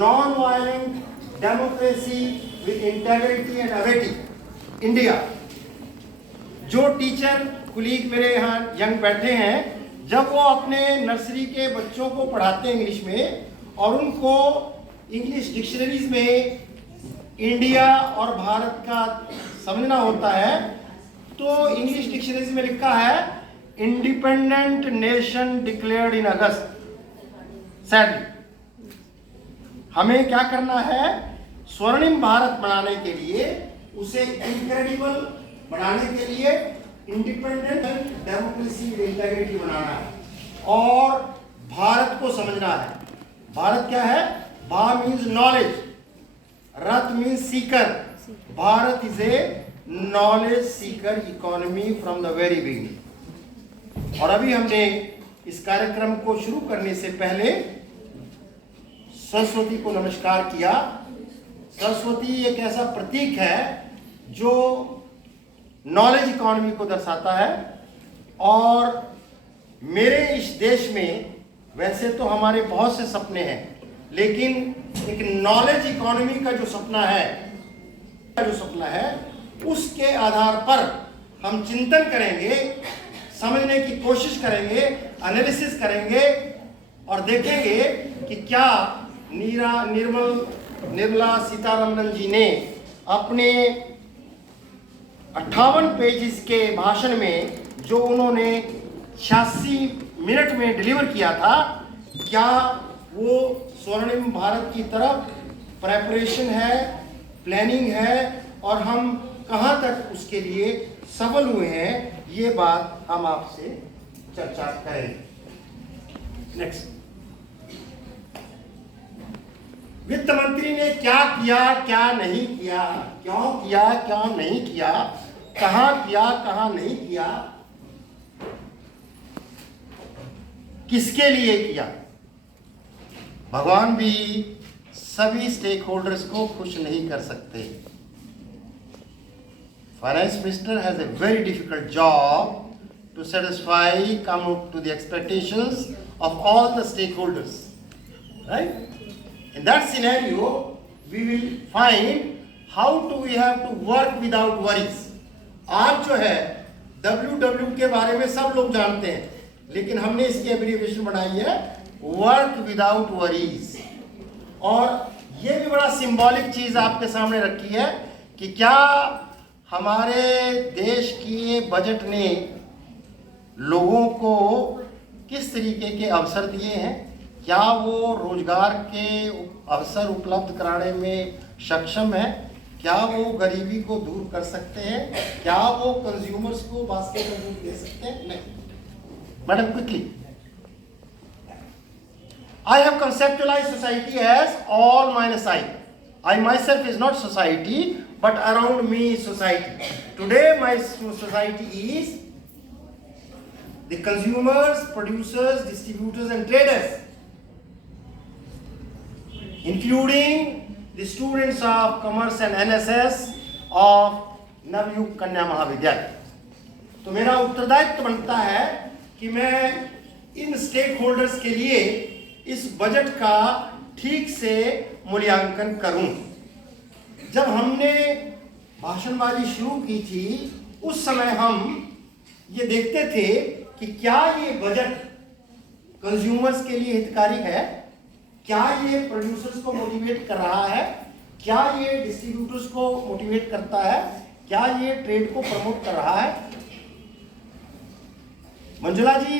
non-violent democracy with integrity and ability, India। जो teacher colleague मेरे यहाँ यंग बैठे हैं, जब वो अपने नर्सरी के बच्चों को पढ़ाते हैं इंग्लिश में और उनको इंग्लिश डिक्शनरीज में इंडिया और भारत का समझना होता है, तो इंग्लिश डिक्शनरीज में लिखा है इंडिपेंडेंट नेशन डिक्लेयर्ड इन अगस्त। सैडली हमें क्या करना है, स्वर्णिम भारत बनाने के लिए, उसे इनक्रेडिबल बनाने के लिए इंडिपेंडेंट डेमोक्रेसी इंटेग्रिटी बनाना है और भारत को समझना है। भारत क्या है? भा means knowledge, Rath means Sikar. Bharat is a knowledge Sikar economy from the very beginning. और अभी हमने इस कार्यक्रम को शुरू करने से पहले सरस्वती को नमस्कार किया। सरस्वती एक ऐसा प्रतीक है जो नॉलेज इकोनॉमी को दर्शाता है। और मेरे इस देश में वैसे तो हमारे बहुत से सपने हैं, लेकिन एक नॉलेज इकोनॉमी का जो सपना है उसके आधार पर हम चिंतन करेंगे, समझने की कोशिश करेंगे, एनालिसिस करेंगे और देखेंगे कि क्या निर्मला सीतारमण जी ने अपने 58 पेजेस के भाषण में जो उन्होंने 86 मिनट में डिलीवर किया था, क्या वो स्वर्णिम भारत की तरफ प्रेपरेशन है, प्लानिंग है और हम कहां तक उसके लिए सफल हुए हैं, ये बात हम आपसे चर्चा करेंगे। नेक्स्ट, वित्त मंत्री ने क्या किया, क्या नहीं किया, क्यों किया, क्यों नहीं किया, कहां किया, कहां नहीं किया, किसके लिए किया। भगवान भी सभी स्टेक होल्डर्स को खुश नहीं कर सकते। Finance minister has a very difficult job to satisfy, come up to the expectations of all the stakeholders, right. In that scenario, we will find how do we have to work without worries। आज जो है WW के बारे में सब लोग जानते हैं, लेकिन हमने इसकी एब्रिविएशन बनाई है वर्क विदाउट वरीज। और ये भी बड़ा सिंबॉलिक चीज आपके सामने रखी है कि क्या हमारे देश की बजट ने लोगों को किस तरीके के अवसर दिए हैं, क्या वो रोजगार के अवसर उपलब्ध कराने में सक्षम है, क्या वो गरीबी को दूर कर सकते हैं, क्या वो कंज्यूमर्स को बास्केट में दूर दे सकते हैं। नहीं madam, quickly, I have conceptualised society as all minus I. I myself is not society but around me is society. Today my society is the consumers, producers, distributors and traders, including the students of commerce and NSS of Navyug Kanya Mahavidyalaya. तो मेरा उत्तरदायित्व बनता है कि मैं इन stake holders के लिए इस बजट का ठीक से मूल्यांकन करूं। जब हमने भाषणबाजी शुरू की थी, उस समय हम ये देखते थे कि क्या ये बजट कंज्यूमर्स के लिए हितकारी है, क्या ये प्रोड्यूसर्स को मोटिवेट कर रहा है, क्या ये डिस्ट्रीब्यूटर्स को मोटिवेट करता है, क्या ये ट्रेड को प्रमोट कर रहा है। मंजुला जी,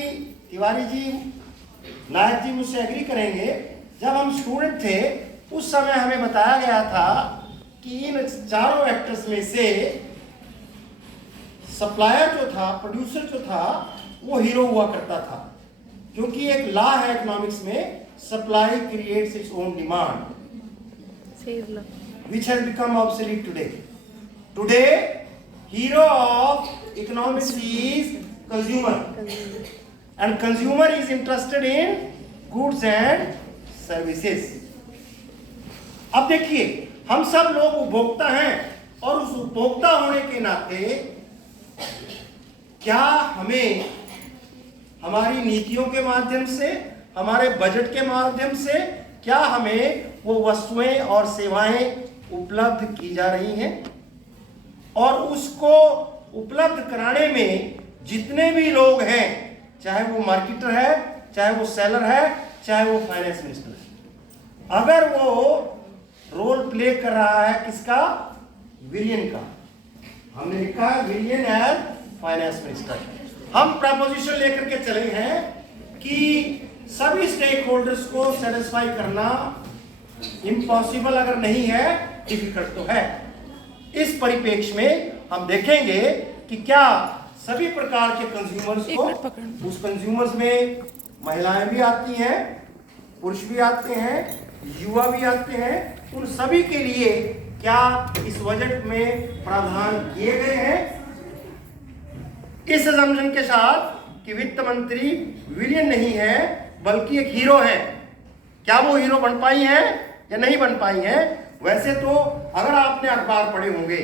तिवारी जी, नायक जी मुझसे एग्री करेंगे, जब हम स्टूडेंट थे उस समय हमें बताया गया था कि इन चारों एक्टर्स में से सप्लायर जो था, प्रोड्यूसर जो था, वो हीरो हुआ करता था, क्योंकि एक लॉ है इकोनॉमिक्स में, supply creates its own demand, which has become obsolete today. Today, hero of economics is consumer, and consumer is interested in goods and services. अब देखिए, हम सब लोग उपभोक्ता हैं और उस उपभोक्ता होने के नाते क्या हमें हमारी नीतियों के माध्यम से, हमारे बजट के माध्यम से, क्या हमें वो वस्तुएं और सेवाएं उपलब्ध की जा रही हैं, और उसको उपलब्ध कराने में जितने भी लोग हैं, चाहे वो मार्केटर है, चाहे वो सेलर है, चाहे वो फाइनेंस मिनिस्टर है, अगर वो रोल प्ले कर रहा है किसका, विलियन का, हमने लिखा विलियन एज फाइनेंस मिनिस्टर, हम प्रपोजिशन लेकर के चले हैं कि सभी स्टेक होल्डर्स को सेटिस्फाई करना इम्पॉसिबल अगर नहीं है, डिफिकल्ट तो है। इस परिप्रेक्ष्य में हम देखेंगे कि क्या सभी प्रकार के कंज्यूमर्स को, उस कंज्यूमर्स में महिलाएं भी आती हैं, पुरुष भी आते हैं, युवा भी आते हैं, उन सभी के लिए क्या इस बजट में प्रावधान किए गए हैं, इस असम्पशन के साथ कि वित्त मंत्री विलियन नहीं है बल्कि एक हीरो है। क्या वो हीरो बन पाई है या नहीं बन पाई है? वैसे तो अगर आपने अखबार पढ़े होंगे,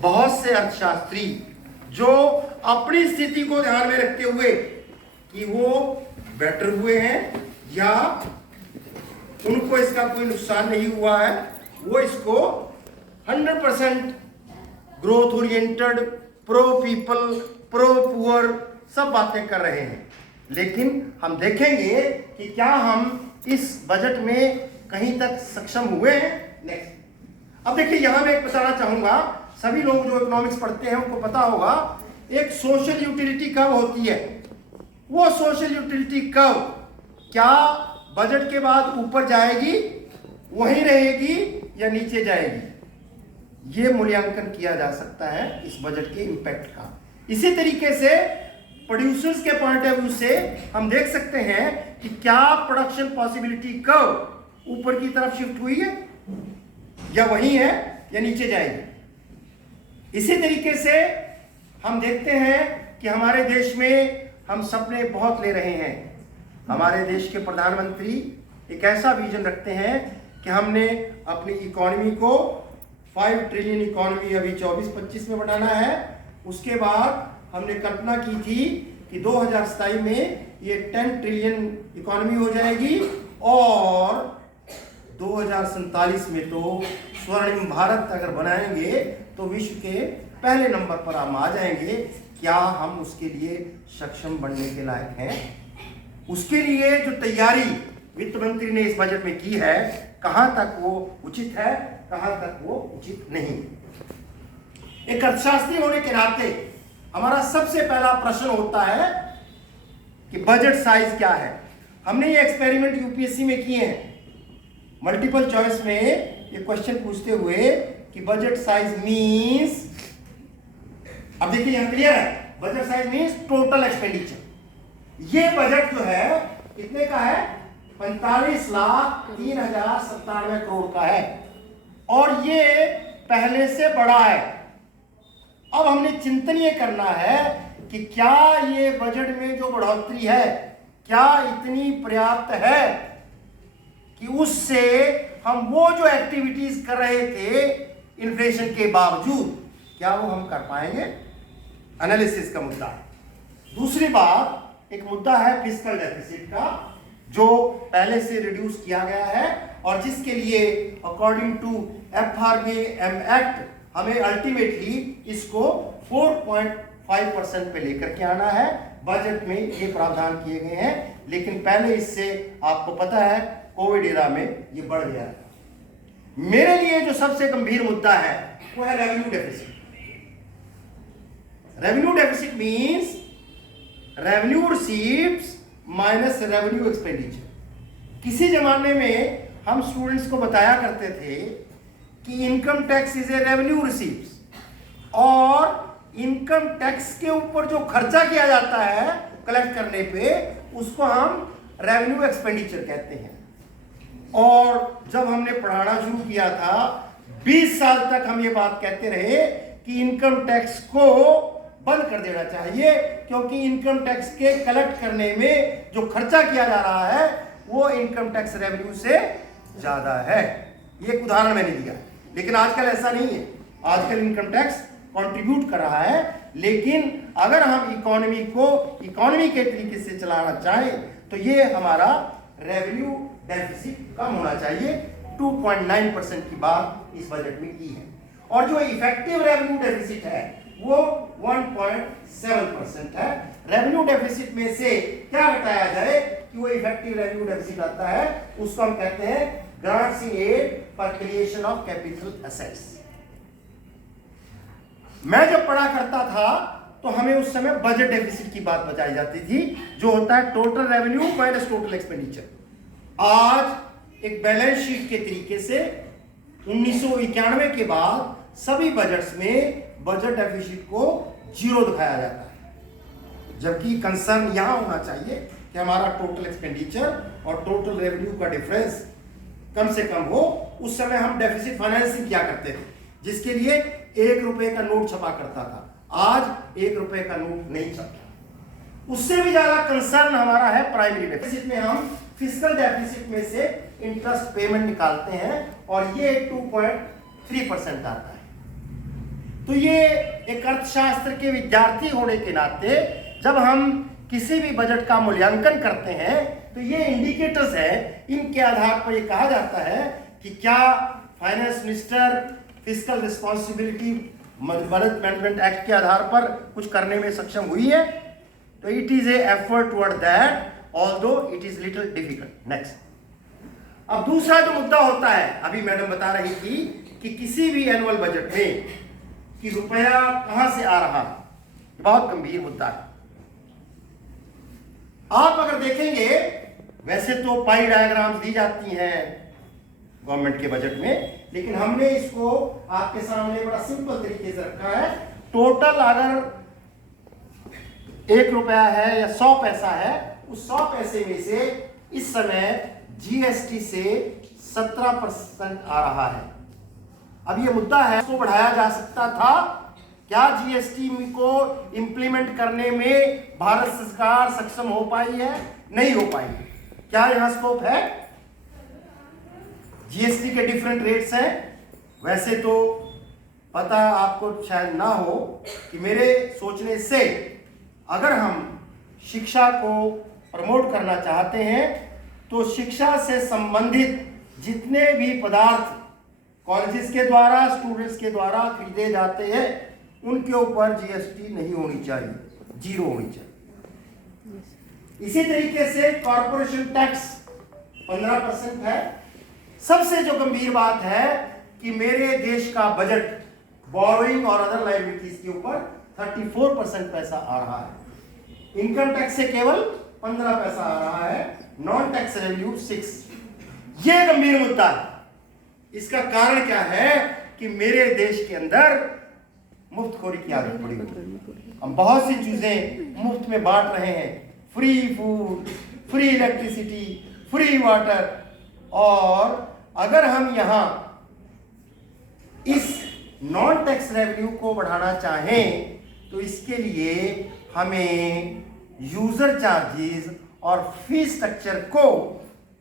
बहुत से अर्थशास्त्री जो अपनी स्थिति को ध्यान में रखते हुए कि वो बेटर हुए हैं या उनको इसका कोई नुकसान नहीं हुआ है, वो इसको 100% growth oriented, pro people, pro poor सब बातें कर रहे हैं। लेकिन हम देखेंगे कि क्या हम इस बजट में कहीं तक सक्षम हुए हैं। नेक्स्ट, अब देखिए यहां मैं एक बताना चाहूंगा, सभी लोग जो इकोनॉमिक्स पढ़ते हैं उनको पता होगा एक सोशल यूटिलिटी कब होती है। वो सोशल यूटिलिटी कब क्या बजट के बाद ऊपर जाएगी, वहीं रहेगी या नीचे जाएगी, ये मूल्यांकन किया जा सकता है इस बजट के इंपैक्ट का। इसी तरीके से प्रोड्यूसर्स के पॉइंट ऑफ व्यू से हम देख सकते हैं कि क्या प्रोडक्शन पॉसिबिलिटी कब ऊपर की तरफ शिफ्ट हुई है या वहीं है या नीचे जाएगी। इसी तरीके से हम देखते हैं कि हमारे देश में हम सपने बहुत ले रहे हैं। हमारे देश के प्रधानमंत्री एक ऐसा विजन रखते हैं कि हमने अपनी इकोनॉमी को 5 ट्रिलियन इकोनॉमी अभी 24-25 में बढ़ाना है। उसके बाद हमने कल्पना की थी कि 2027 में ये 10 ट्रिलियन इकोनॉमी हो जाएगी और 2047 में तो स्वर्णिम भारत अगर बनाएंगे तो विश्व के पहले नंबर पर हम आ जाएंगे। क्या हम उसके लिए सक्षम बनने के लायक हैं? उसके लिए जो तैयारी वित्त मंत्री ने इस बजट में की है, कहां तक वो उचित है, कहां तक वो उचित नहीं। एक अर्थशास्त्री होने के नाते हमारा सबसे पहला प्रश्न होता है कि बजट साइज क्या है। हमने ये एक्सपेरिमेंट यूपीएससी में किए हैं, मल्टीपल चॉइस में ये क्वेश्चन पूछते हुए कि बजट साइज मींस, अब देखिए यहां क्लियर है, budget size means total expenditure. ये बजट जो है कितने का है? 45,03,097 करोड़ का है और ये पहले से बड़ा है। अब हमने चिंतन ये करना है कि क्या ये बजट में जो बढ़ोतरी है क्या इतनी पर्याप्त है कि उससे हम वो जो एक्टिविटीज कर रहे थे इन्फ्लेशन के बावजूद, क्या वो हम कर पाएंगे? एनालिसिस का मुद्दा है। दूसरी बात, एक मुद्दा है फिस्कल डेफिसिट का, जो पहले से रिड्यूस किया गया है और जिसके लिए अकॉर्डिंग टू FRBM एक्ट हमें अल्टीमेटली इसको 4.5% पे लेकर के आना है। बजट में ये प्रावधान किए गए हैं, लेकिन पहले इससे आपको पता है कोविड एरा में ये बढ़ गया। मेरे लिए जो सबसे गंभीर मुद्दा है वो है revenue deficit. Revenue deficit means revenue receives minus revenue expenditure. किसी जमाने में हम स्टूडेंट्स को बताया करते थे कि income tax is a revenue receives, और इनकम टैक्स के ऊपर जो खर्चा किया जाता है कलेक्ट करने पे उसको हम रेवेन्यू एक्सपेंडिचर कहते हैं। और जब हमने पढ़ाना शुरू किया था 20 साल तक हम ये बात कहते रहे कि इनकम टैक्स को बंद कर देना चाहिए, क्योंकि इनकम टैक्स के कलेक्ट करने में जो खर्चा किया जा रहा है वो इनकम टैक्स रेवेन्यू से ज्यादा है। ये एक उदाहरण मैंने दिया, लेकिन आजकल ऐसा नहीं है। आजकल इनकम टैक्स कंट्रीब्यूट कर रहा है, लेकिन अगर हम इकोनॉमी को इकोनॉमी के तरीके से चलाना चाहें तो ये हमारा रेवेन्यू डेफिसिट कम होना चाहिए। 2.9% की बात इस बजट में की है। और जो इफेक्टिव रेवेन्यू डेफिसिट है वो 1.7% है। रेवेन्यू डेफिसिट में से क्या घटाया जाए कि वो इफेक्टिव रेवेन्यू डेफिसिट आता है, उसको हम कहते हैं grants in aid for creation of capital assets. मैं जब पढ़ा करता था तो हमें उस समय बजट डेफिसिट की बात बताई जाती थी, जो होता है total revenue minus total expenditure. आज एक बैलेंस शीट के तरीके से 1991 के बाद सभी बजट्स में बजट डेफिसिट को जीरो दिखाया जाता है, जबकि कंसर्न यहां होना चाहिए कि हमारा टोटल एक्सपेंडिचर और टोटल रेवेन्यू का डिफरेंस कम से कम हो। उस समय हम डेफिसिट फाइनेंसिंग क्या करते थे, जिसके लिए 1 रुपए का नोट छपा करता था। आज 1 रुपए का नोट नहीं छपता। उससे भी ज्यादा कंसर्न हमारा है प्राइमरी डेफिसिट में। हम फिस्कल डेफिसिट में से इंटरेस्ट पेमेंट निकालते हैं और ये 2.3% आता है। तो ये एक अर्थशास्त्र के विद्यार्थी होने के नाते जब हम किसी भी बजट का मूल्यांकन करते हैं तो ये इंडिकेटर्स है, इनके आधार पर ये कहा जाता है कि क्या finance minister fiscal responsibility budget management act के आधार पर कुछ करने में सक्षम हुई है। तो it is a effort toward that, although it is little difficult. Next, अब दूसरा जो मुद्दा होता है, अभी मैडम बता रही थी कि किसी भी एनुअल बजट में कि रुपया कहां से आ रहा है, बहुत गंभीर मुद्दा है। आप अगर देखेंगे, वैसे तो पाई डायग्राम्स दी जाती हैं गवर्नमेंट के बजट में, लेकिन हमने इसको आपके सामने बड़ा सिंपल तरीके से रखा है। टोटल अगर 1 रुपया है या 100 पैसा है, उस 100 पैसे में से इस समय जीएसटी से 17% आ रहा है। अब ये मुद्दा है, इसको बढ़ाया जा सकता था। क्या जीएसटी को इंप्लीमेंट करने में भारत सरकार सक्षम हो पाई है? नहीं हो पाई। क्या यहां स्कोप है? जीएसटी के डिफरेंट रेट्स हैं। वैसे तो पता आपको शायद ना हो कि मेरे सोचने से अगर हम शिक्षा को प्रमोट करना चाहते हैं तो शिक्षा से संबंधित जितने भी पदार्थ कॉलेजेस के द्वारा, स्टूडेंट्स के द्वारा खरीदे जाते हैं, उनके ऊपर जीएसटी नहीं होनी चाहिए, जीरो होनी चाहिए। इसी तरीके से कॉर्पोरेशन टैक्स 15% है। सबसे जो गंभीर बात है कि मेरे देश का बजट बोरोइंग और अदर लायबिलिटीज के ऊपर 34% पैसा आ रहा है। इनकम टैक्स से केवल 15 पैसा आ रहा है, नॉन टैक्स रेवेन्यू 6। यह गंभीर मुद्दा है। इसका कारण क्या है कि मेरे देश के अंदर मुफ्तखोरी की आदत पड़ी हुई। हम बहुत सी चीजें मुफ्त में बांट रहे हैं, free food, free electricity, free water. और अगर हम यहां इस नॉन टैक्स रेवेन्यू को बढ़ाना चाहें तो इसके लिए हमें यूजर चार्जेस और फी स्ट्रक्चर को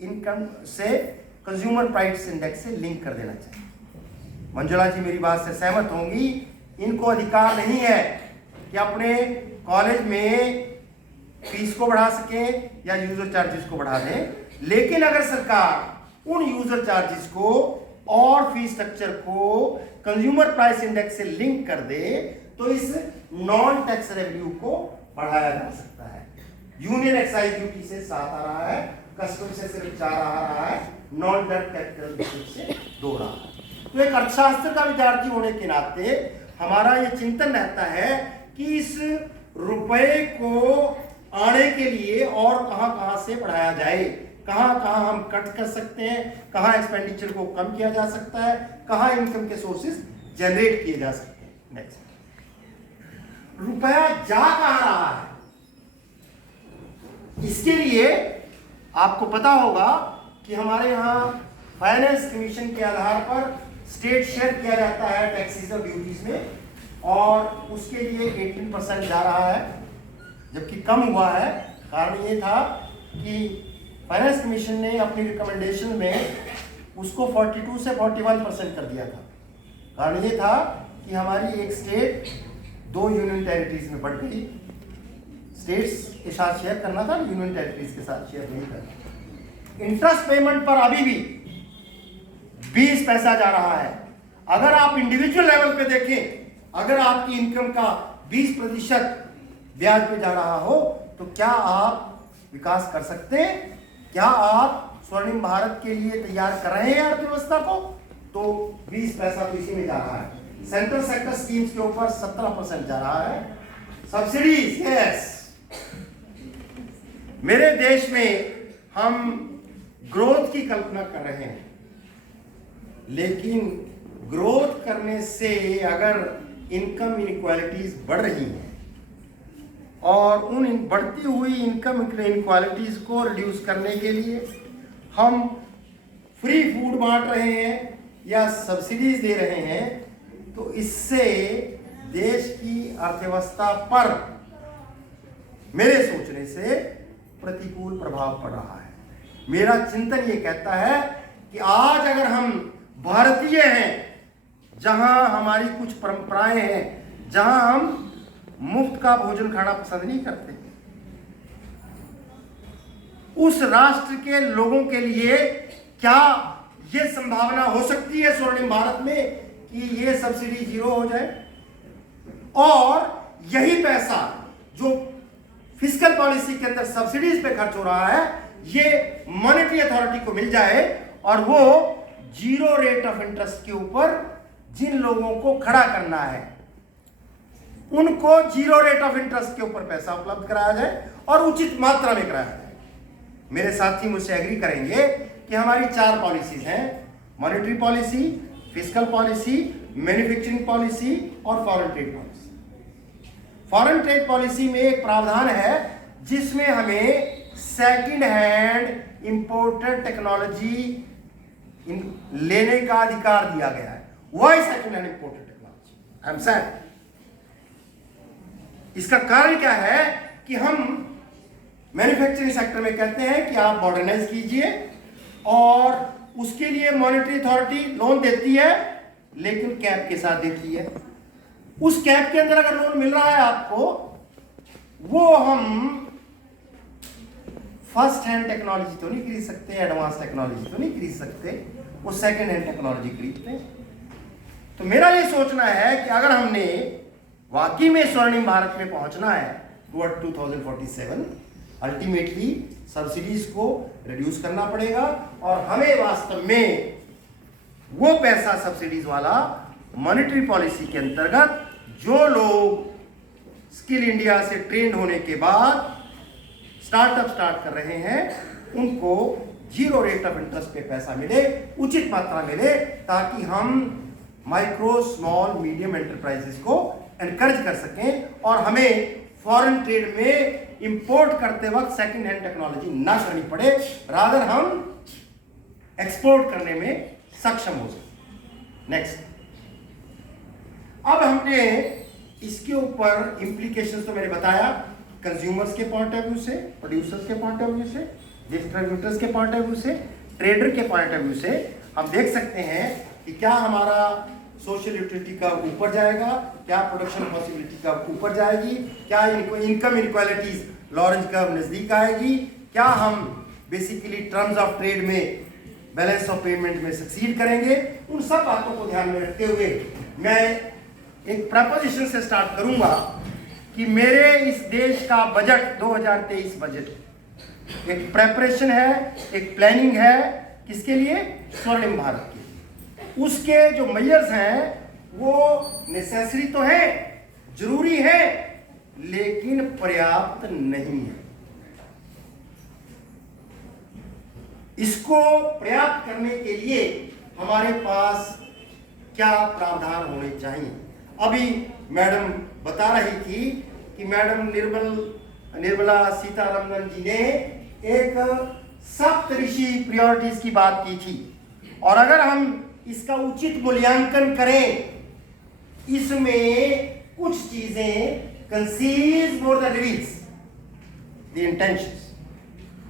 इनकम से, कंज्यूमर प्राइस इंडेक्स से लिंक कर देना चाहिए। मंजुला जी मेरी बात से सहमत होंगी। इनको अधिकार नहीं है कि अपने कॉलेज में फीस को बढ़ा सकें या यूजर चार्जेस को बढ़ा दें, लेकिन अगर सरकार उन यूजर चार्जेस को और फी स्ट्रक्चर को कंज्यूमर प्राइस इंडेक्स से लिंक कर दे तो इस नॉन टैक्स रेवेन्यू को बढ़ाया जा सकता है। यूनियन एक्साइज ड्यूटी से 7 आ रहा है, कस्टम से सिर्फ 4 आ रहा है, नॉन डेट कैपिटल से 2 रहा है। तो एक अर्थशास्त्र का विद्यार्थी होने के नाते हमारा ये चिंतन रहता है कि इस रुपए को आने के लिए और कहां से बढ़ाया जाए, कहां हम कट कर सकते हैं, कहां एक्सपेंडिचर को कम किया जा सकता है, कहां इनकम के सोर्सेज जनरेट किए जा सकते हैं। नेक्स्ट, रुपया जा कहां रहा है, इसके लिए आपको पता होगा कि हमारे यहाँ फाइनेंस कमीशन के आधार पर स्टेट शेयर किया जाता है टैक्सेस और ड्यूटीज में, और उसके लिए 18% जा रहा है, जबकि कम हुआ है। कारण ये था कि फाइनेंस कमीशन ने अपनी रिकमेंडेशन में उसको 42 से 41% कर दिया था। कारण ये था कि हमारी एक स्टेट 2 यूनियन टेरिटरीज में बढ़ गई। स्टेट्स के साथ शेयर करना था, यूनियन टेरिटरीज के साथ शेयर नहीं करना। इंटरेस्ट पेमेंट पर अभी भी 20 पैसा जा रहा है। अगर आप इंडिविजुअल लेवल पे देखें, अगर आपकी इनकम का 20% ब्याज पे जा रहा हो तो क्या आप विकास कर सकते हैं? क्या आप स्वर्णिम भारत के लिए तैयार कर रहे हैं अर्थव्यवस्था को? तो 20 पैसा तो इसी में जा रहा है। सेंट्रल सेक्टर स्कीम्स के ऊपर 17% जा रहा है। सब्सिडीज, यस, मेरे देश में हम ग्रोथ की कल्पना कर रहे हैं, लेकिन ग्रोथ करने से अगर इनकम इनइक्वालिटीज बढ़ रही हैं और उन बढ़ती हुई इनकम इनइक्वालिटीज को रिड्यूस करने के लिए हम फ्री फूड बांट रहे हैं या सब्सिडीज दे रहे हैं, तो इससे देश की अर्थव्यवस्था पर मेरे सोचने से प्रतिकूल प्रभाव पड़ रहा है। मेरा चिंतन ये कहता है कि आज अगर हम भारतीय हैं, जहां हमारी कुछ परंपराएं हैं, जहां हम मुफ्त का भोजन खाना पसंद नहीं करते, उस राष्ट्र के लोगों के लिए क्या ये संभावना हो सकती है स्वर्णिम भारत में कि ये सब्सिडी 0 हो जाए और यही पैसा जो फिस्कल पॉलिसी के अंदर सब्सिडीज पे खर्च हो रहा है ये मॉनेटरी अथॉरिटी को मिल जाए और वो 0 रेट ऑफ इंटरेस्ट के ऊपर जिन लोगों को खड़ा करना है उनको 0 रेट ऑफ इंटरेस्ट के ऊपर पैसा उपलब्ध कराया जाए और उचित मात्रा में कराया जाए। मेरे साथी मुझसे एग्री करेंगे कि हमारी 4 पॉलिसीज हैं: monetary policy, fiscal policy, manufacturing policy और foreign trade policy. Foreign trade policy में एक प्रावधान है जिसमें हमें सेकंड हैंड इंपोर्टेड टेक्नोलॉजी लेने का अधिकार दिया गया है। Why second hand imported technology? I am sad. इसका कारण क्या है कि हम मैन्युफैक्चरिंग सेक्टर में कहते हैं कि आप मॉडर्नाइज कीजिए और उसके लिए मॉनेटरी अथॉरिटी लोन देती है, लेकिन कैप के साथ देती है। उस कैप के अंदर अगर लोन मिल रहा है आपको, वो हम फर्स्ट हैंड टेक्नोलॉजी तो नहीं खरीद सकते, एडवांस टेक्नोलॉजी तो नहीं खरीद सकते, वो सेकंड हैंड टेक्नोलॉजी खरीदते हैं। तो मेरा ये सोचना है कि अगर हमने वाकई में स्वर्णिम भारत में पहुंचना है टुवर्ड 2047, अल्टीमेटली सब्सिडीज को रिड्यूस करना पड़ेगा और हमें वास्तव में वो पैसा सब्सिडीज वाला मॉनेटरी पॉलिसी के अंतर्गत जो लोग स्किल इंडिया से ट्रेंड होने के बाद स्टार्टअप स्टार्ट कर रहे हैं उनको 0 रेट ऑफ इंटरेस्ट पे पैसा मिले, उचित मात्रा मिले, ताकि हम माइक्रो स्मॉल मीडियम एंटरप्राइजेस को एनकरेज कर सकें और हमें फॉरेन ट्रेड में इंपोर्ट करते वक्त सेकंड हैंड टेक्नोलॉजी ना करनी पड़े, रादर हम एक्सपोर्ट करने में सक्षम हो सके। नेक्स्ट, अब हमने इसके ऊपर इंप्लीकेशंस तो मैंने बताया, कंज्यूमर्स के पॉइंट ऑफ व्यू से, प्रोड्यूसर्स के पॉइंट ऑफ व्यू से, डिस्ट्रीब्यूटर्स के पॉइंट ऑफ व्यू से, ट्रेडर के पॉइंट ऑफ व्यू से हम देख सकते हैं कि क्या हमारा सोशल यूटिलिटी का ऊपर जाएगा, क्या प्रोडक्शन पॉसिबिलिटी का ऊपर जाएगी, क्या इनकम इनक्वालिटीज लॉरेंज कर्व नजदीक आएगी, क्या हम बेसिकली टर्म्स ऑफ ट्रेड में बैलेंस ऑफ पेमेंट में सक्सीड करेंगे। उन सब बातों को ध्यान में रखते हुए मैं एक प्रपोजिशन से स्टार्ट करूंगा कि मेरे इस देश का बजट 2023 बजट एक प्रेपरेशन है, एक प्लानिंग है, किसके लिए? स्वर्णिम भारत के। उसके जो मेजर्स हैं वो नेसेसरी तो है, जरूरी है, लेकिन पर्याप्त नहीं है। इसको पर्याप्त करने के लिए हमारे पास क्या प्रावधान होने चाहिए? अभी मैडम बता रही थी कि मैडम निर्मला सीतारमण जी ने एक सप्तऋषि प्रायोरिटीज की बात की थी और अगर हम इसका उचित मूल्यांकन करें, इसमें कुछ चीजें conceals more the reveals the intentions.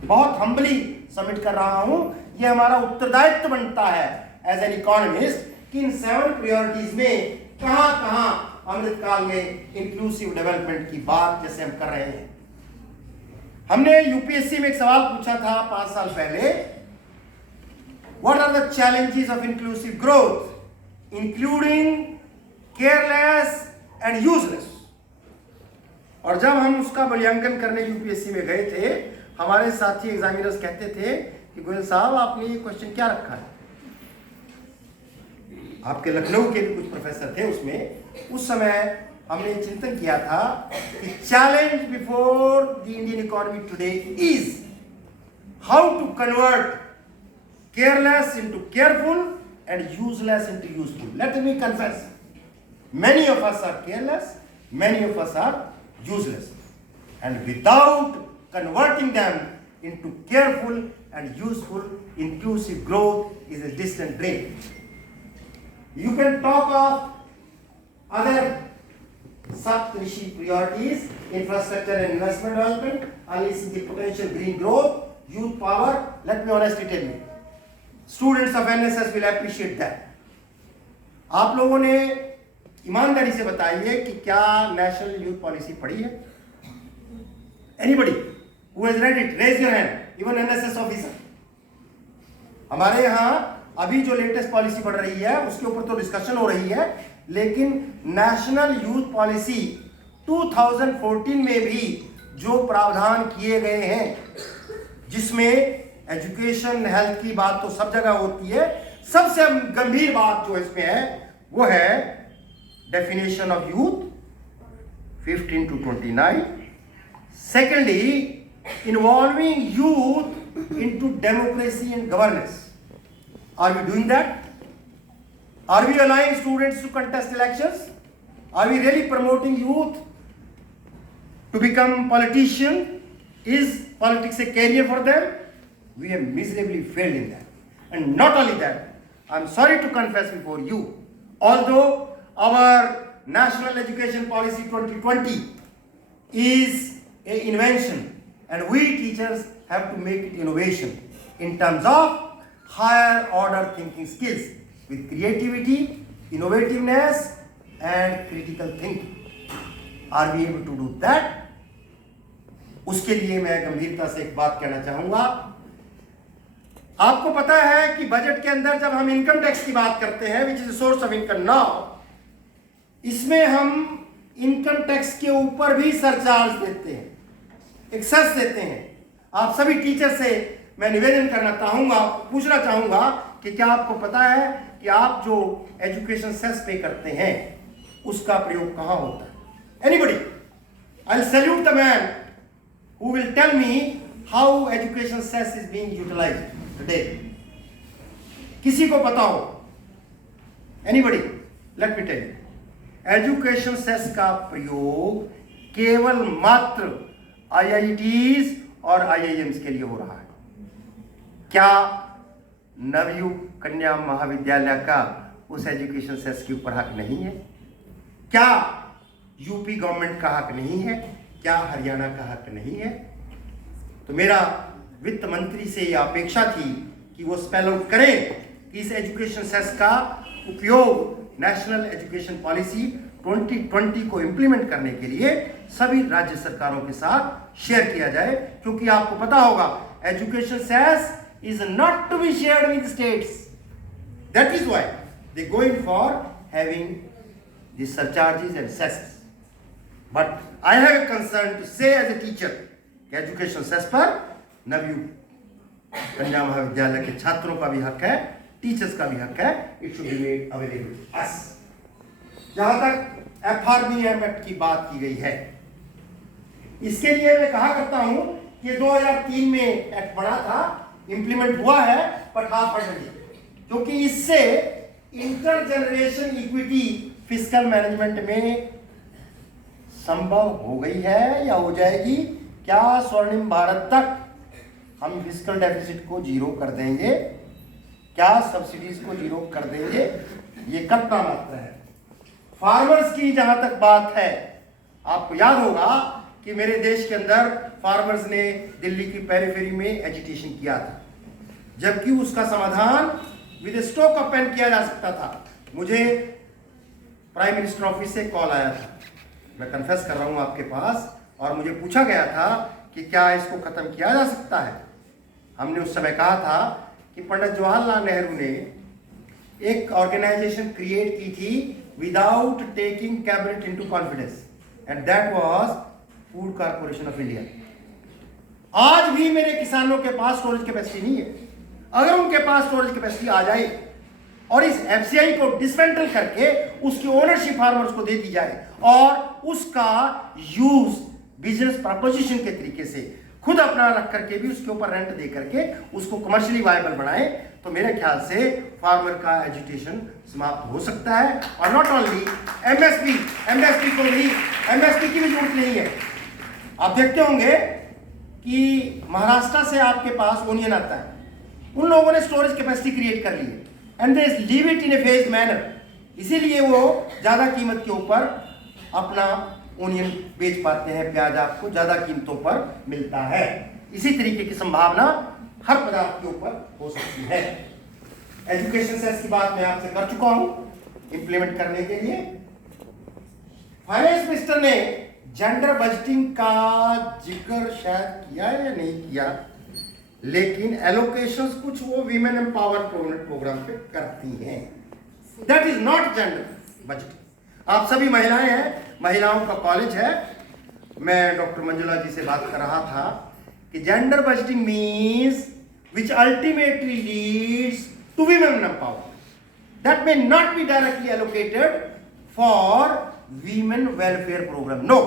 बहुत हम्बली सबमिट कर रहा हूं, यह हमारा उत्तरदायित्व बनता है एज एन इकोनॉमिस्ट कि इन 7 प्रायोरिटीज में कहां अमृतकाल में इंक्लूसिव डेवलपमेंट की बात जैसे हम कर रहे हैं। हमने यूपीएससी में एक सवाल पूछा था 5 साल पहले What are the challenges of inclusive growth, including careless and useless? और जब हम उसका मूल्यांकन करने यूपीएससी में गए थे, हमारे साथी एग्जामिनर्स कहते थे कि गोयल साहब आपने ये क्वेश्चन क्या रखा है? आपके लखनऊ के भी कुछ प्रोफेसर थे उसमें। उस समय हमने चिंतन किया था कि challenge before the Indian economy today is how to convert careless into careful and useless into useful. Let me confess, many of us are careless, many of us are useless, and without converting them into careful and useful, inclusive growth is a distant dream. You can talk of other Saptarishi priorities, infrastructure and investment development, unleashing the potential green growth, youth power. Let me honestly tell you, students of NSS will appreciate that. आप लोगों ने ईमानदारी से बताइए कि क्या national youth policy पढ़ी है? Anybody who has read it, raise your hand, even NSS officer. हमारे यहाँ अभी जो लेटेस्ट पॉलिसी पढ़ रही है उसके ऊपर तो डिस्कशन हो रही है, लेकिन नेशनल यूथ पॉलिसी 2014 में भी जो प्रावधान किए गए हैं, जिसमें एजुकेशन हेल्थ की बात तो सब जगह होती है, सबसे गंभीर बात जो इसमें है वो है definition of youth 15 to 29. Secondly, involving youth into democracy and governance. Are we doing that? Are we allowing students to contest elections? Are we really promoting youth to become politicians? Is politics a career for them? We have miserably failed in that. And not only that, I'm sorry to confess before you, although our National Education Policy 2020 is an invention and we teachers have to make it innovation in terms of higher order thinking skills with creativity, innovativeness and critical thinking. Are we able to do that? उसके लिए मैं गंभीरता से एक बात कहना चाहूंगा। आपको पता है कि बजट के अंदर जब हम इनकम टैक्स की बात करते हैं, which is source of income now, इसमें हम इनकम टैक्स के ऊपर भी सरचार्ज देते हैं, एक सेस देते हैं। आप सभी टीचर से मैं निवेदन करना चाहूंगा, पूछना चाहूंगा कि क्या आपको पता है कि आप जो एजुकेशन सेस पे करते हैं उसका प्रयोग कहां होता है? Anybody? I will salute the man who will tell me how education cess is being utilized today. किसी को पता हो? Anybody? Let me tell you. Education cess का प्रयोग केवल मात्र IITs और IIMs के लिए हो रहा है। क्या नवयुग कन्या महाविद्यालय का उस एजुकेशन सेस के ऊपर हक नहीं है? क्या यूपी गवर्नमेंट का हक नहीं है? क्या हरियाणा का हक नहीं है? तो मेरा वित्त मंत्री से यह अपेक्षा थी कि वो स्पेल आउट करें कि इस एजुकेशन सेस का उपयोग नेशनल एजुकेशन पॉलिसी 2020 को इंप्लीमेंट करने के लिए सभी राज्य सरकारों के साथ शेयर किया जाए, क्योंकि आपको पता होगा education cess is not to be shared with states. That is why they going for having the surcharges and cesses. But I have a concern to say as a teacher कि education cess पर नवयुग कन्या महाविद्यालय के छात्रों का भी हक है, teachers का भी हक है। It should be made available to us. जहां तक FRBM एक्ट की बात की गई है, इसके लिए मैं कहा करता हूं कि 2003 में एक्ट बना था, इंप्लीमेंट हुआ है बट हाफ हार्टेडली, क्योंकि इससे inter generation equity fiscal management में संभव हो गई है या हो जाएगी। क्या स्वर्णिम भारत तक हम फिस्कल डेफिसिट को जीरो कर देंगे? क्या सब्सिडीज को जीरो कर देंगे? ये कल्पना मात्र है। फार्मर्स की जहां तक बात है, आपको याद होगा कि मेरे देश के अंदर फार्मर्स ने दिल्ली की पेरिफेरी में एजिटेशन किया था, जबकि उसका समाधान विद स्ट्रोक ऑफ पेन किया जा सकता था। मुझे प्राइम मिनिस्टर ऑफिस से कॉल आया था, मैं कन्फेस कर रहा हूं आपके पास, और मुझे पूछा गया था कि क्या इसको खत्म किया जा सकता है। हमने उस समय कहा था कि पंडित जवाहरलाल नेहरू ने एक ऑर्गेनाइजेशन क्रिएट की थी without taking cabinet into confidence, and that was food corporation of India. आज भी मेरे किसानों के पास स्टोरेज कैपेसिटी नहीं है। अगर उनके पास स्टोरेज कैपेसिटी आ जाए और इस एफसीआई को डिसमेंटल करके उसकी ओनरशिप फार्मर्स को दे दी जाए और उसका यूज बिजनेस प्रपोजिशन के तरीके से खुद अपना रख करके भी उसके ऊपर रेंट दे करके उसको कमर्शियली वायबल बनाए, तो मेरे ख्याल से फार्मर का एजुटेशन समाप्त हो सकता है। और नॉट ओनली एमएसपी को भी, एमएसपी की भी जरूरत नहीं है। आप देखते होंगे कि महाराष्ट्र से आपके पास ओनियन आता है, उन लोगों ने स्टोरेज कैपेसिटी क्रिएट कर ली है and they leave it in A phased manner, इसीलिए वो ज्यादा कीमत के ऊपर अपना ओनियन बेच पाते हैं, प्याज आपको ज्यादा कीमतों पर मिलता है। इसी तरीके की संभावना हर पदार्थ के ऊपर हो सकती है। एजुकेशन सेस की बात मैं आपसे कर चुका हूं इंप्लीमेंट करने के लिए। फाइनेंस मिनिस्टर ने जेंडर बजटिंग का जिक्र शायद किया है या नहीं किया, लेकिन एलोकेशंस कुछ वो वीमेन एम्पावरमेंट प्रोग्राम पे करती हैं। That is not gender budgeting. आप सभी महिलाएं हैं, महिलाओं का कॉलेज है। मैं डॉक्टर मंजुला जी से बात कर रहा था कि gender budgeting means which ultimately leads to women empowerment, that may not be directly allocated for women welfare programme. No,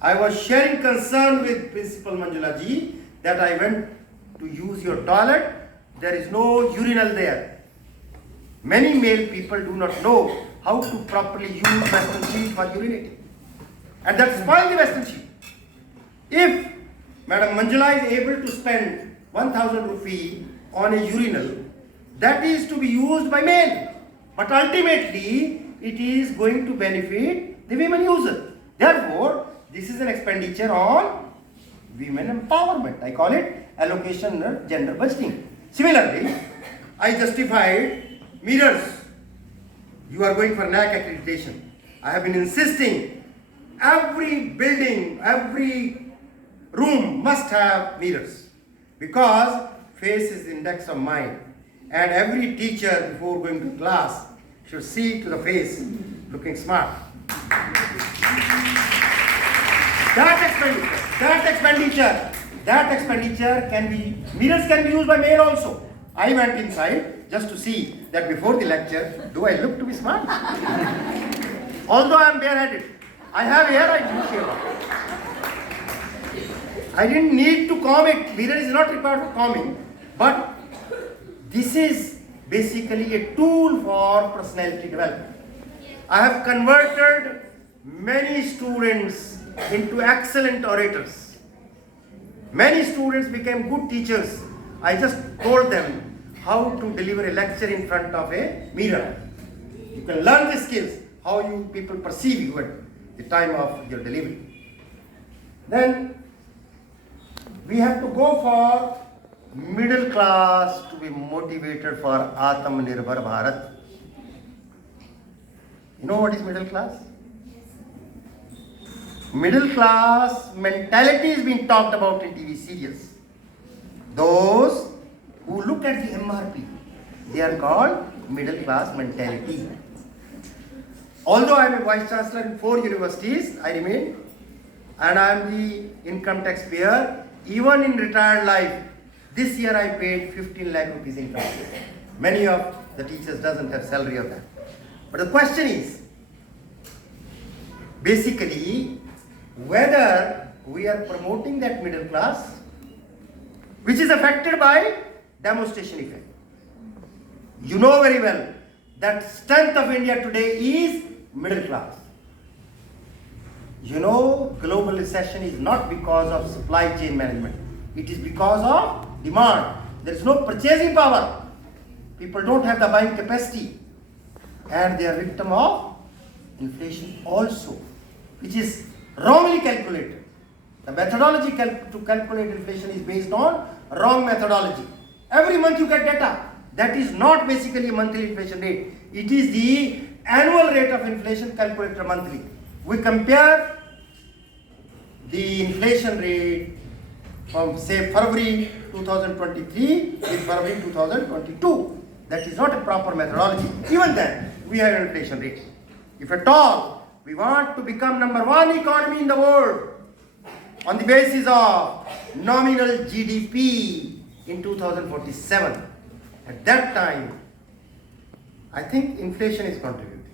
I was sharing concern with Principal Manjula ji that I went to use your toilet. There is no urinal there. Many male people do not know how to properly use Western sheet for urinating, and that spoils the Western sheet. If Madam Manjula is able to spend 1,000 rupee on a urinal, that is to be used by men, but ultimately it is going to benefit the women user. Therefore, this is an expenditure on women empowerment. I call it allocation or gender budgeting. Similarly, I justified mirrors. You are going for NAC accreditation. I have been insisting every building, every room must have mirrors, because face is the index of mind, and every teacher before going to class should see to the face looking smart. That expenditure can be, mirrors can be used by male also. I went inside just to see that before the lecture, do I look to be smart? Although I am bareheaded, I have hair, I didn't shave off. I didn't need to comb it. Mirror is not required for combing, but this is basically a tool for personality development. I have converted many students into excellent orators. Many students became good teachers. I just told them how to deliver a lecture in front of a mirror. You can learn the skills, how you people perceive you at the time of your delivery. Then we have to go for middle class to be motivated for Atmanirbhar Bharat. You know what is middle class? Middle class mentality is being talked about in TV serials. Those who look at the MRP, they are called middle class mentality. Although I am a vice chancellor in 4 universities, I remain, and I am the income taxpayer. Even in retired life, this year I paid 15 lakh rupees income tax. Many of the teachers doesn't have salary of that. But the question is, basically, whether we are promoting that middle class, which is affected by demonstration effect. You know very well that strength of India today is middle class. You know, global recession is not because of supply chain management. It is because of demand. There is no purchasing power. People don't have the buying capacity, and they are victim of inflation also, which is wrongly calculated. The methodology to calculate inflation is based on wrong methodology. Every month you get data. That is not basically a monthly inflation rate. It is the annual rate of inflation calculated monthly. We compare the inflation rate from say February 2023 with February 2022. That is not a proper methodology. Even then, we have an inflation rate. If at all we want to become number one economy in the world on the basis of nominal GDP in 2047, at that time, I think inflation is contributing.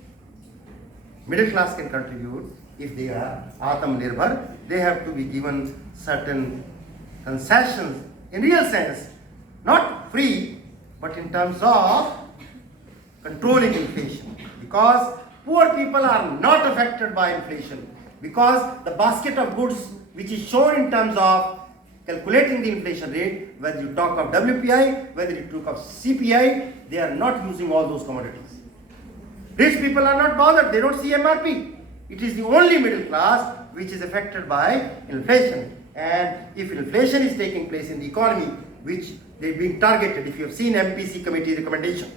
Middle class can contribute if they are Atmanirbhar. They have to be given certain concessions in real sense, not free, but in terms of controlling inflation. Because poor people are not affected by inflation. Because the basket of goods which is shown in terms of calculating the inflation rate, whether you talk of WPI, whether you talk of CPI, they are not using all those commodities. Rich people are not bothered, they don't see MRP. It is the only middle class which is affected by inflation. And if inflation is taking place in the economy, which they've been targeted, if you have seen MPC committee recommendation,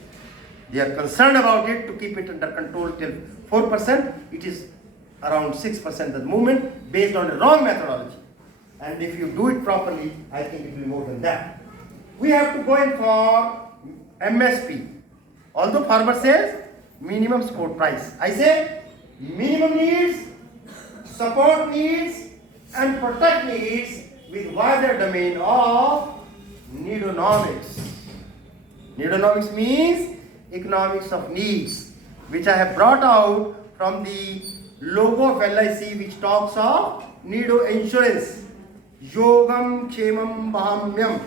they are concerned about it to keep it under control till 4%. It is around 6% at the moment based on a wrong methodology. And if you do it properly, I think it will be more than that. We have to go in for MSP. Although farmer says minimum support price, I say minimum needs, support needs, and protect needs with wider domain of needonomics. Needonomics means economics of needs, which I have brought out from the logo of LIC, which talks of Nido insurance, Yogam Kshemam Bahamyam.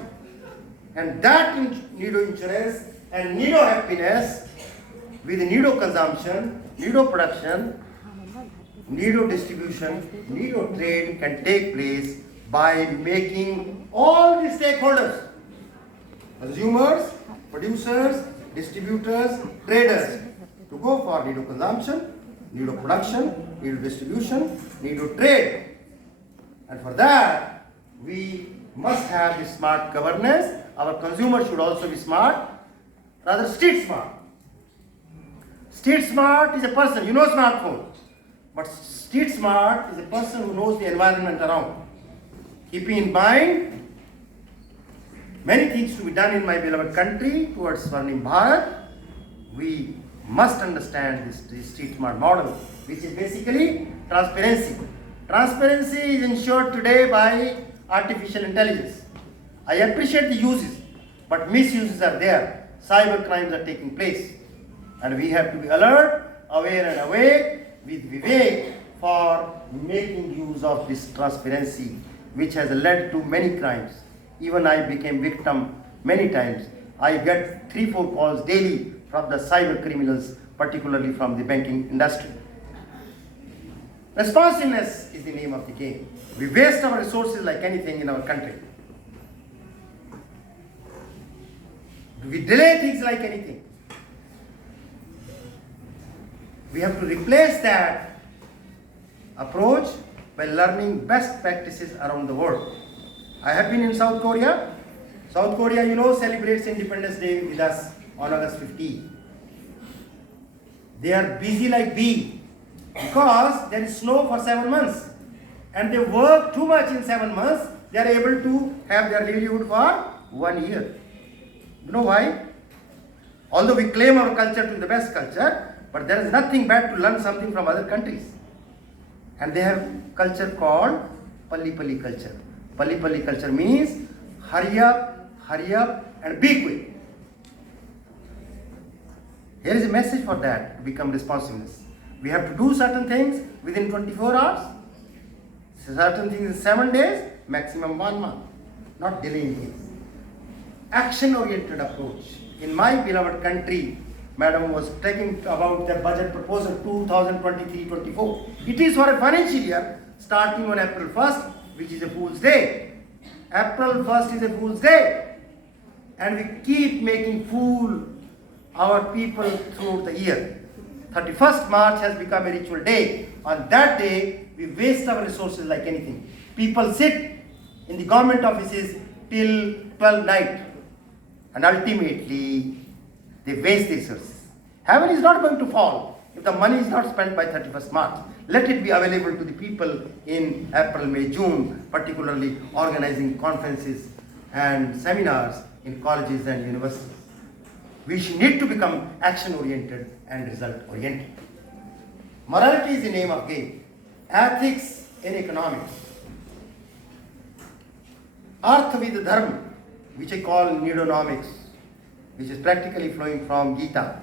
And that Nido insurance and Nido happiness with Nido consumption, Nido production, Nido distribution, Nido trade can take place by making all the stakeholders, consumers, producers, distributors, traders, to go for Nido consumption, Nido production, Nido distribution, Nido trade. And for that, we must have the smart governance. Our consumers should also be smart, rather street smart. Street smart is a person, you know smartphone. But street smart is a person who knows the environment around. Keeping in mind many things to be done in my beloved country towards Swarnim Bharat, we must understand this street smart model, which is basically transparency. Transparency is ensured today by artificial intelligence. I appreciate the uses, but misuses are there. Cyber crimes are taking place. And we have to be alert, aware and awake with Vivek for making use of this transparency, which has led to many crimes. Even I became victim many times. I get 3-4 calls daily from the cyber criminals, particularly from the banking industry. Responsiveness is the name of the game. We waste our resources like anything in our country. We delay things like anything. We have to replace that approach by learning best practices around the world. I have been in South Korea. South Korea, you know, celebrates Independence Day with us on August 15. They are busy like bee because there is snow for 7 months. And they work too much in 7 months. They are able to have their livelihood for 1 year. You know why? Although we claim our culture to be the best culture, but there is nothing bad to learn something from other countries. And they have culture called Palli Palli culture. Palli Palli culture means hurry up, and be quick. Here is a message for that to become responsiveness. We have to do certain things within 24 hours, certain things in 7 days, maximum 1 month, not delaying things. Action-oriented approach. In my beloved country, Madam was talking about the budget proposal 2023-24. It is for a financial year starting on April 1st, which is a Fool's Day. April 1st is a Fool's Day. And we keep making fool our people throughout the year. 31st March has become a ritual day. On that day, we waste our resources like anything. People sit in the government offices till 12 night. And ultimately, they waste their resources. Heaven is not going to fall. If the money is not spent by 31st March, let it be available to the people in April, May, June, particularly organizing conferences and seminars in colleges and universities. We need to become action-oriented and result-oriented. Morality is the name of game. Ethics in economics. Arthavid Dharma, which I call Neonomics, which is practically flowing from Gita.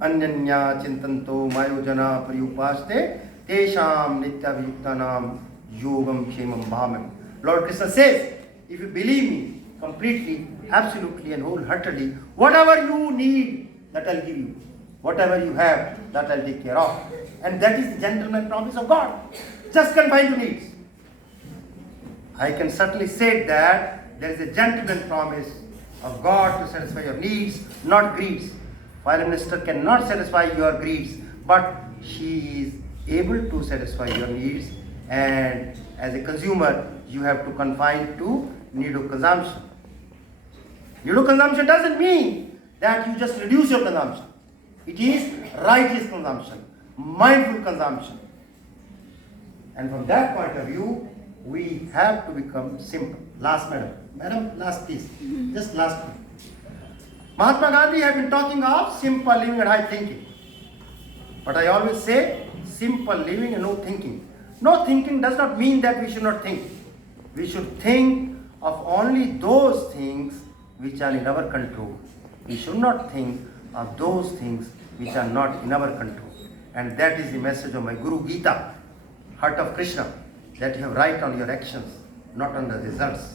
Anyanya chintanto mayojana pariyupaste tesham nityaviyuktanam yogam kshemam bhamam. Lord Krishna says, if you believe me completely, absolutely and wholeheartedly, whatever you need, that I'll give you. Whatever you have, that I'll take care of. And that is the gentleman promise of God. Just confine to needs. I can certainly say that there is a gentleman promise of God to satisfy your needs, not greeds. Foreign minister cannot satisfy your greeds, but she is able to satisfy your needs, and as a consumer, you have to confine to need of consumption. Need of consumption doesn't mean that you just reduce your consumption. It is righteous consumption, mindful consumption. And from that point of view, we have to become simple. Last, madam, last please. Just last one. Mahatma Gandhi have been talking of simple living and high thinking. But I always say simple living and no thinking. No thinking does not mean that we should not think. We should think of only those things which are in our control. We should not think of those things which are not in our control. And that is the message of my Guru Gita, Heart of Krishna, that you have right on your actions, not on the results.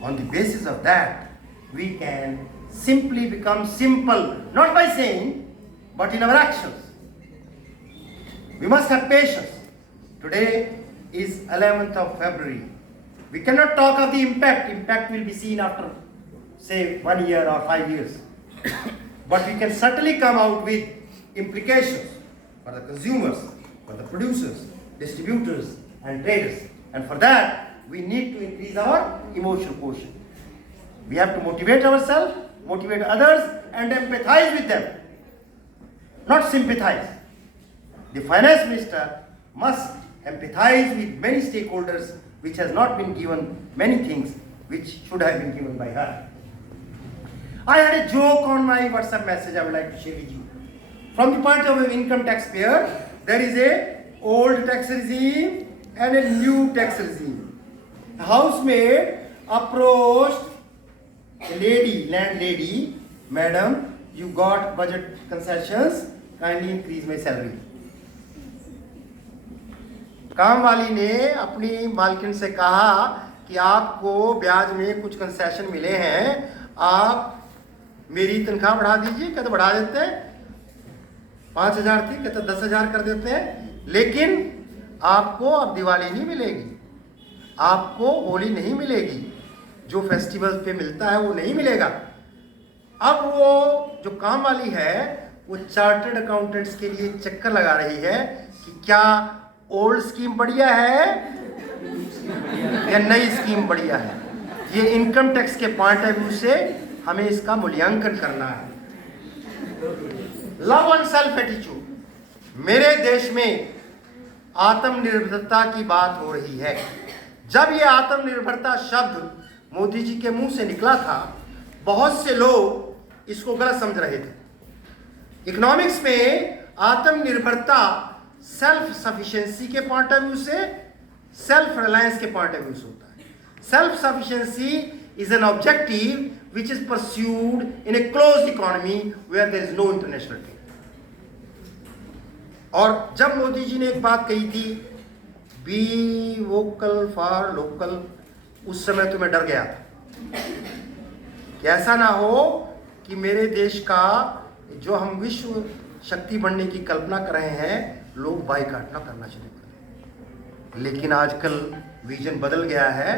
On the basis of that, we can simply become simple, not by saying, but in our actions. We must have patience. Today is 11th of February. We cannot talk of the impact. Impact will be seen after, say, 1 year or 5 years. But we can certainly come out with implications for the consumers, for the producers, distributors, and traders. And for that, we need to increase our emotional quotient. We have to motivate ourselves, motivate others, and empathize with them, not sympathize. The finance minister must empathize with many stakeholders which has not been given many things which should have been given by her. I had a joke on my WhatsApp message I would like to share with you. From the point of view of income taxpayer, there is a old tax regime and a new tax regime. A housemaid approached a lady, landlady, madam, you got budget concessions, kindly increase my salary. काम वाली ने अपनी मालकिन से कहा कि आपको ब्याज में कुछ कंसेशन मिले हैं, आप मेरी तनख्वाह बढ़ा दीजिए। कहते बढ़ा देते हैं, 5,000 थी, कहते 10,000 कर देते हैं, लेकिन आपको अब दिवाली नहीं मिलेगी, आपको होली नहीं मिलेगी, जो फेस्टिवल पे मिलता है वो नहीं मिलेगा। अब वो जो काम वाली है वो चार्टर्ड अकाउंटेंट्स के लिए चक्कर लगा रही है कि क्या ओल्ड स्कीम बढ़िया है या नई स्कीम बढ़िया है। ये इनकम टैक्स के पॉइंट ऑफ व्यू से हमें इसका मूल्यांकन करना है। Love and self attitude. मेरे देश में आत्मनिर्भरता की बात हो रही है। जब ये आत्मनिर्भरता शब्द मोदी जी के मुंह से निकला था, बहुत से लोग इसको गलत समझ रहे थे। इकोनॉमिक्स में आत्मनिर्भरता सेल्फ सफिशिएंसी के पॉइंट ऑफ व्यू से, सेल्फ रिलायंस के पॉइंट ऑफ व्यू से होता है। Self sufficiency is an objective which is pursued in a closed economy where there is no international trade. और जब मोदी जी ने एक बात कही थी, बी वोकल फॉर लोकल, उस समय तो मैं डर गया था कि ऐसा ना हो कि मेरे देश का जो हम विश्व शक्ति बनने की कल्पना कर रहे हैं, लोग बाइकाट ना करना शुरू करें। लेकिन आजकल विजन बदल गया है,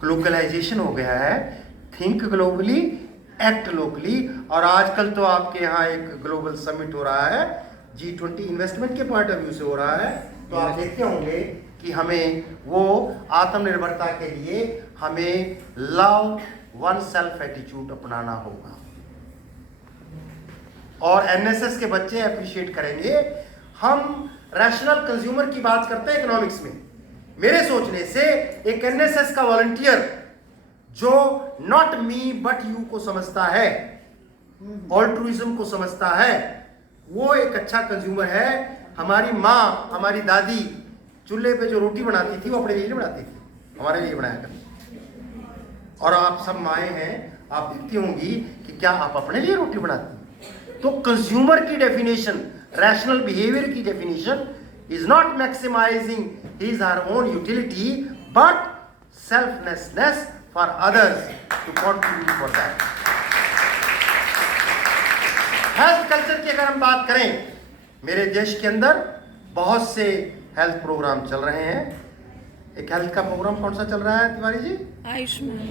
ग्लोबलाइजेशन हो गया है, थिंक ग्लोबली एक्ट लोकली। और आजकल तो आपके यहाँ एक ग्लोबल समिट हो रहा है, G20 इन्वेस्टमेंट के पॉइंट ऑफ व्यू से हो रहा है, तो आप देखते होंगे कि हमें वो आत्मनिर्भरता के लिए हमें लव वन सेल्फ एटीट्यूड अपनाना होगा। और एनएसएस के बच्चे अप्रिशिएट करेंगे। हम रैशनल कंज्यूमर की बात करते हैं इकोनॉमिक्स में। मेरे सोचने से एक एनएसएस का वॉलंटियर जो नॉट मी बट यू को समझता है, ऑल्ट्रुइज्म को समझता है, वो एक अच्छा कंज्यूमर है। हमारी माँ, हमारी दादी चूल्हे पे जो रोटी बनाती थी वो अपने लिए नहीं बनाती थी, हमारे लिए बनाया करती। और आप सब माएँ हैं, आप देखती होंगी कि क्या आप अपने लिए रोटी बनाती हैं? तो कंज्यूमर की डेफिनेशन, रैशनल बिहेवियर की definition is not maximising his or own utility but selflessness for others to contribute for that. Health culture की अगर हम बात करें, मेरे देश के अंदर बहुत से हेल्थ प्रोग्राम चल रहे हैं। एक हेल्थ का प्रोग्राम कौन सा चल रहा है तिवारी जी?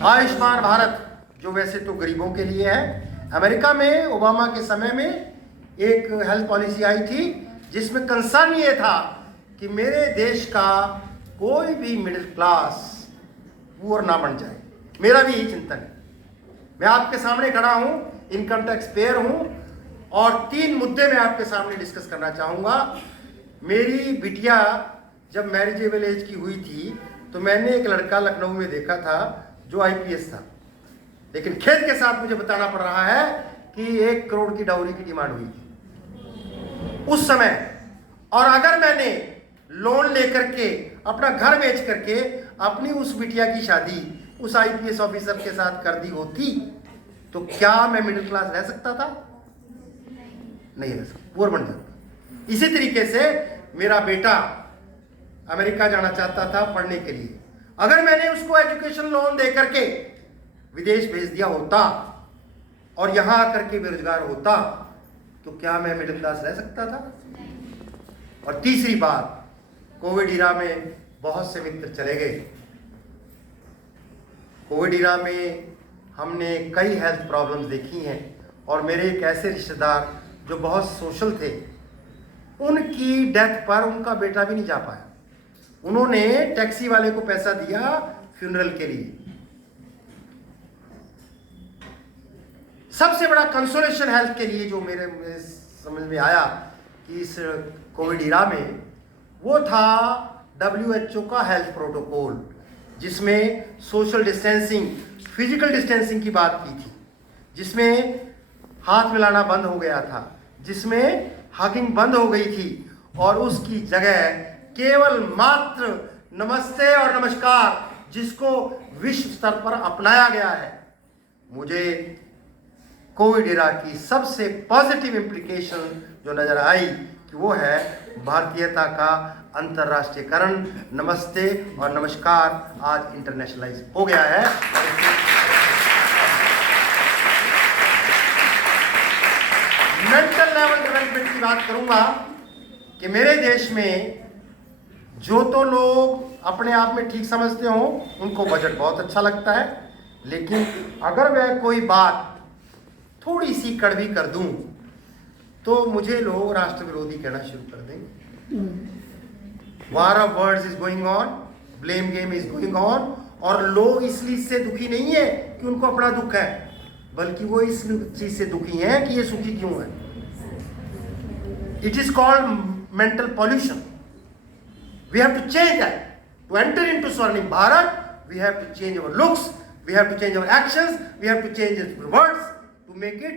आयुष्मान भारत, जो वैसे तो गरीबों के लिए है। अमेरिका में ओबामा के समय में एक हेल्थ पॉलिसी आई थी जिसमें कंसर्न ये था कि मेरे देश का कोई भी मिडिल क्लास पुअर ना बन जाए। मेरा भी यही चिंतन है। मैं आपके सामने खड़ा हूं, इनकम टैक्स पेयर हूं, और 3 मुद्दे मैं आपके सामने डिस्कस करना चाहूंगा। मेरी बिटिया जब मैरिजेबल एज की हुई थी तो मैंने एक लड़का लखनऊ में देखा था जो आईपीएस था, लेकिन खेद के साथ मुझे बताना पड़ रहा है कि 1 करोड़ की डाउरी की डिमांड हुई थी उस समय। और अगर मैंने लोन लेकर के अपना घर बेच करके अपनी उस बिटिया की शादी उस आईपीएस ऑफिसर के साथ कर दी होती तो क्या मैं मिडिल क्लास रह सकता था? नहीं रह सकता, पुअर बन जाता। इसी तरीके से मेरा बेटा अमेरिका जाना चाहता था पढ़ने के लिए। अगर मैंने उसको एजुकेशन लोन दे करके विदेश भेज दिया होता और यहां आकर के बेरोजगार होता तो क्या मैं मिडिल क्लास रह सकता था? और तीसरी बात, कोविड इरा में बहुत से मित्र चले गए। कोविड इरा में हमने कई हेल्थ प्रॉब्लम्स देखी हैं, और मेरे एक ऐसे रिश्तेदार जो बहुत सोशल थे, उनकी डेथ पर उनका बेटा भी नहीं जा पाया। उन्होंने टैक्सी वाले को पैसा दिया फ्यूनरल के लिए। सबसे बड़ा कंसोलेशन हेल्थ के लिए जो मेरे समझ में आया कि इस कोविड इरा में, वो था WHO का हेल्थ प्रोटोकॉल, जिसमें सोशल डिस्टेंसिंग, फिजिकल डिस्टेंसिंग की बात की थी, जिसमें हाथ मिलाना बंद हो गया था, जिसमें हगिंग बंद हो गई थी, और उसकी जगह केवल मात्र नमस्ते और नमस्कार, जिसको विश्व स्तर पर अपनाया गया है। मुझे कोविड इरा की सबसे पॉजिटिव इम्प्लीकेशन जो नजर आई कि वो है भारतीयता का अंतर्राष्ट्रीयकरण। नमस्ते और नमस्कार आज इंटरनेशनलाइज हो गया है। मेंटल लेवल डेवलपमेंट की बात करूंगा कि मेरे देश में जो तो लोग अपने आप में ठीक समझते हो उनको बजट बहुत अच्छा लगता है, लेकिन अगर मैं कोई बात थोड़ी सी कड़वी कर दूं तो मुझे लोग राष्ट्र विरोधी कहना शुरू कर देंगे। War of words is going on, blame game is going on, और लोग इसलिए इससे दुखी नहीं है कि उनको अपना दुख है, बल्कि वो इस चीज से दुखी हैं कि ये सुखी क्यों है। It is called mental pollution. We have to change that. To enter into स्वर्णिम Bharat, we have to change our looks, we have to change our actions, we have to change our words to make it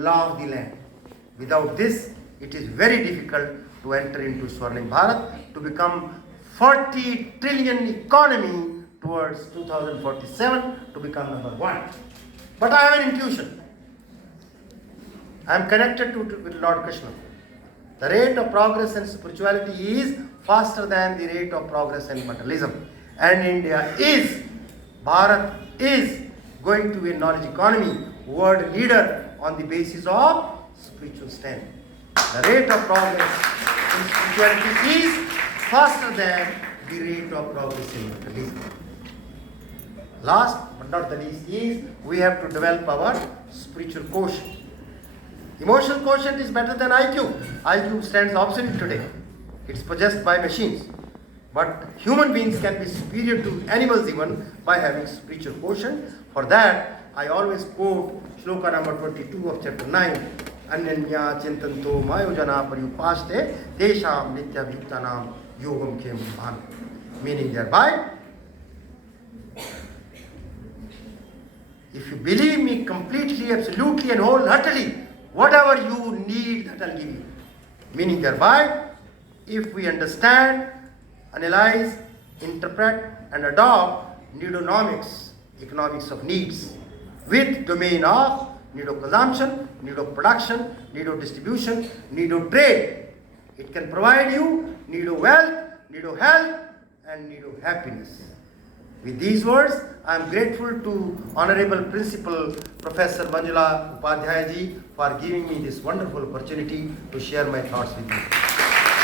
law of the land. Without this, it is very difficult to enter into Swarnim Bharat, to become 40 trillion economy towards 2047, to become number 1. But I have an intuition. I am connected with Lord Krishna. The rate of progress in spirituality is faster than the rate of progress in materialism. And India is, Bharat is going to be a knowledge economy, world leader on the basis of spiritual strength. The rate of progress in spirituality is faster than the rate of progress in materialism. Last but not the least is we have to develop our spiritual quotient. Emotional quotient is better than IQ. IQ stands obsolete today. It's possessed by machines. But human beings can be superior to animals even by having spiritual quotient. For that, I always quote shloka number 22 of chapter 9. Ananya चिंतन्तो मायोजना पर्युपास्ते तेषां नित्याभियुक्तानां योगम खेम भान. Meaning thereby, if you believe me completely, absolutely and wholeheartedly, whatever you need, that I'll give you. Meaning thereby, if we understand, analyze, interpret and adopt needonomics, economics of needs, with domain of need of consumption, need of production, need of distribution, need of trade, it can provide you need of wealth, need of health and need of happiness. With these words, I am grateful to Honorable Principal Professor Manjula Upadhyay ji for giving me this wonderful opportunity to share my thoughts with you.